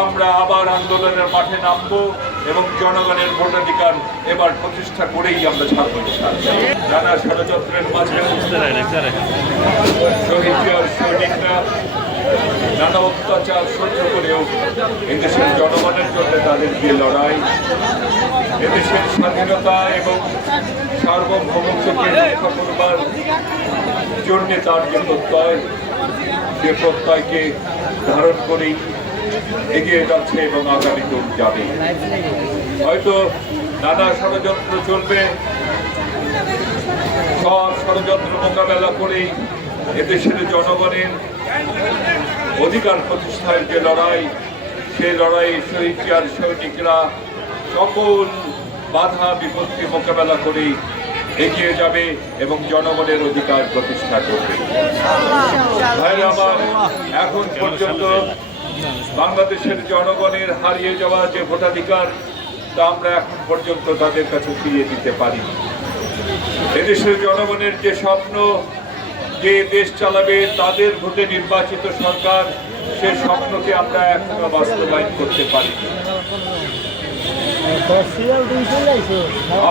আমরা আবার আন্দোলনের মাঠে নামবো এবং জনগণের ভোটাধিকার এবার প্রতিষ্ঠা করেই আমরা ছাড়বো। নানা ষড়যন্ত্রের মাঝে শহীদ জিয়ার সৈনিকরা নানা অত্যাচার সহ্য করেও এদেশের জনগণের জন্য তাদের যে লড়াই, এদেশের স্বাধীনতা এবং সার্বভৌমত্বকে রক্ষা করবার জন্য তার যে প্রত্যয়, সে প্রত্যয়কে ধারণ করেই এগিয়ে যাচ্ছে এবং আগামীতেও যাবে। হয়তো নানা ষড়যন্ত্র চলবে, সব ষড়যন্ত্র মোকাবেলা করেই এদেশের জনগণের অধিকার প্রতিষ্ঠার যে লড়াই, সেই লড়াই শহীদ জিয়ার সৈনিকরা সকল বাধা বিপত্তি মোকাবেলা করেই এগিয়ে যাবে এবং জনগণের অধিকার প্রতিষ্ঠা করবে। ভাইরা আমার, এখন পর্যন্ত বাংলাদেশের জনগণের হারিয়ে যাওয়া যে ভোটাধিকার, তা আমরা এখন পর্যন্ত তাদের কাছে ফিরিয়ে দিতে পারি। এদেশের জনগণের যে স্বপ্ন, যে দেশ চালাবে তাদের ভোটে নির্বাচিত সরকার, সে স্বপ্নকে আমরা এখনো বাস্তবায়ন করতে পারি।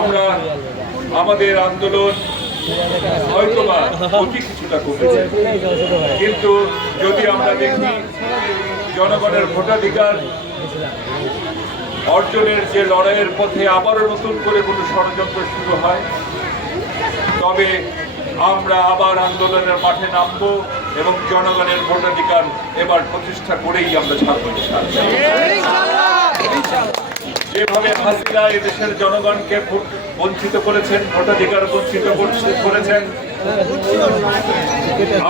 আমরা আমাদের আন্দোলন হয়তোবা অতি কিছুটা কমেছে, কিন্তু যদি আমরা দেখি জনগণের ভোটাধিকার অর্জনের যে লড়াইয়ের পথে আবারও নতুন করে কোনো ষড়যন্ত্র শুরু হয়, তবে আমরা আবার আন্দোলনের মাঠে নামবো এবং জনগণের ভোটাধিকার এবার প্রতিষ্ঠা করেই আমরা ছাড়বো। যেভাবে হাসিনা এদেশের জনগণকে বঞ্চিত করেছেন, ভোটাধিকার বঞ্চিত করেছেন,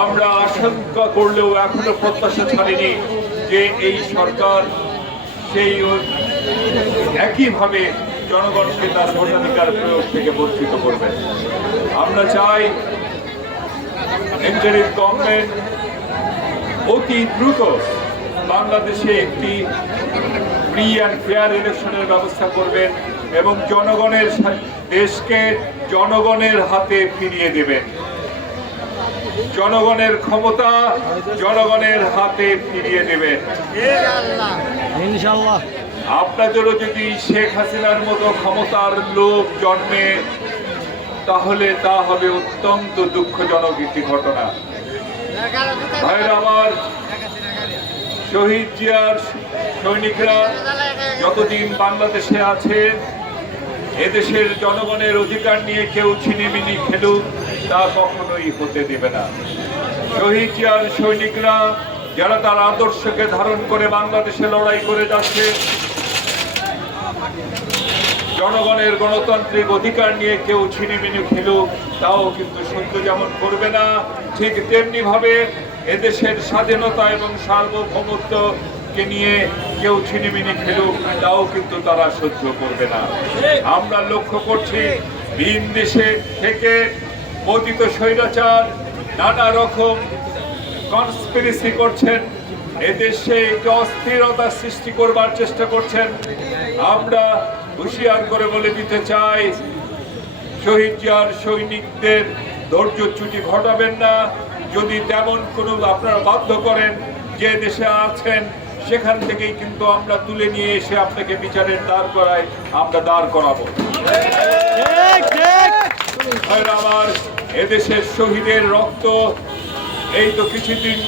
আমরা আশঙ্কা করলেও এখনো প্রত্যাশা ছাড়িনি যে এই সরকার সেই একইভাবে জনগণকে তার ভোটাধিকার প্রয়োগ থেকে বঞ্চিত করবেন। আমরা চাই ইন্টারিম গভর্নমেন্ট অতি দ্রুত বাংলাদেশে একটি ফ্রি অ্যান্ড ফেয়ার ইলেকশনের ব্যবস্থা করবেন এবং জনগণের দেশকে জনগণের হাতে ফিরিয়ে দেবেন। জনগণের ক্ষমতা জনগণের হাতে ফিরিয়ে দেবেন ইনশাআল্লাহ। আপনাদেরও যদি শেখ হাসিনার মতো ক্ষমতার লোভ জন্মে, তাহলে তা হবে অত্যন্ত দুঃখজনক একটি ঘটনা। ভাইরা আমার, শহীদ জিয়ার সৈনিকরা যতদিন বাংলাদেশে আছে, এদেশের জনগণের অধিকার নিয়ে কেউ ছিনিমিনি খেলুক, তা কখনোই হতে দেবে না। শহীদ জিয়ার সৈনিকরা যারা তার আদর্শকে ধারণ করে বাংলাদেশে লড়াই করে যাচ্ছে, জনগণের গণতান্ত্রিক অধিকার নিয়ে কেউ ছিনিমিনি খেলুক, তাও কিন্তু সহ্য যেমন করবে না, ঠিক তেমনি ভাবে এদেশের স্বাধীনতা এবং সার্বভৌমত্বকে নিয়ে কেউ ছিনিমিনি খেলুক, তাও কিন্তু তারা সহ্য করবে না। আমরা লক্ষ্য করছি ভিন দেশে থেকে পতিত স্বৈরাচার নানা রকম কনস্পিরেসি করছেন, এদেশে একটি অস্থিরতা সৃষ্টি করবার চেষ্টা করছেন। আমরা হুঁশিয়ার করে বলে দিতে চাই, শহীদ জিয়ার সৈনিকদের ধৈর্যচ্যুতি ঘটাবেন না। যদি তেমন কোনো আপনারা বাধ্য করেন, যে দেশে আছেন সেখান থেকেই কিন্তু আমরা তুলে নিয়ে এসে আপনাকে বিচারের দাঁড় করাই, আমরা দাঁড় করাবো। আমার এদেশের শহীদের রক্ত এই তো কিছুদিন,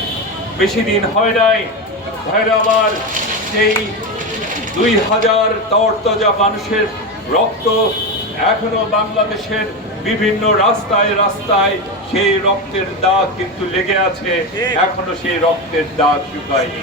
বেশি দিন হয় নাই, ভাইরা আমার, সেই 2000 তরতাজা মানুষের রক্ত এখনো বাংলাদেশের বিভিন্ন রাস্তায় রাস্তায় সেই রক্তের দাগ কিন্তু লেগে আছে, এখনো সেই রক্তের দাগ শুকায়নি।